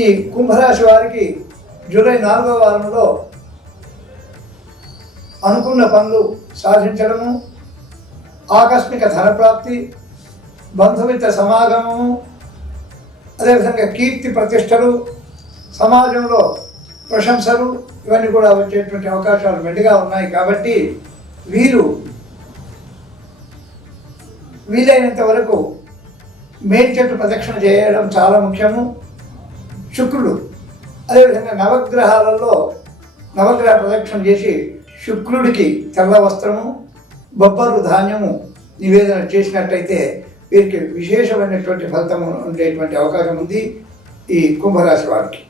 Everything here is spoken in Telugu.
ఈ కుంభరాజ్ వారికి జూలై నాలుగో వారంలో అనుకున్న పనులు సాధించడము ఆకస్మిక ధనప్రాప్తి బంధుమిత్ర సమాగమము అదేవిధంగా కీర్తి ప్రతిష్టలు సమాజంలో ప్రశంసలు ఇవన్నీ కూడా వచ్చేటువంటి అవకాశాలు మెండుగా ఉన్నాయి కాబట్టి వీరు వీలైనంత వరకు మేలు చెట్టు ప్రదక్షిణ చేయడం చాలా ముఖ్యము. శుక్రుడు. అదేవిధంగా నవగ్రహాలలో నవగ్రహ ప్రదక్షిణ చేసి శుక్రుడికి తెల్ల వస్త్రము బొబ్బర్లు ధాన్యము నివేదన చేసినట్టయితే వీరికి విశేషమైనటువంటి ఫలితం ఉండేటువంటి అవకాశం ఉంది ఈ కుంభరాశి వారికి.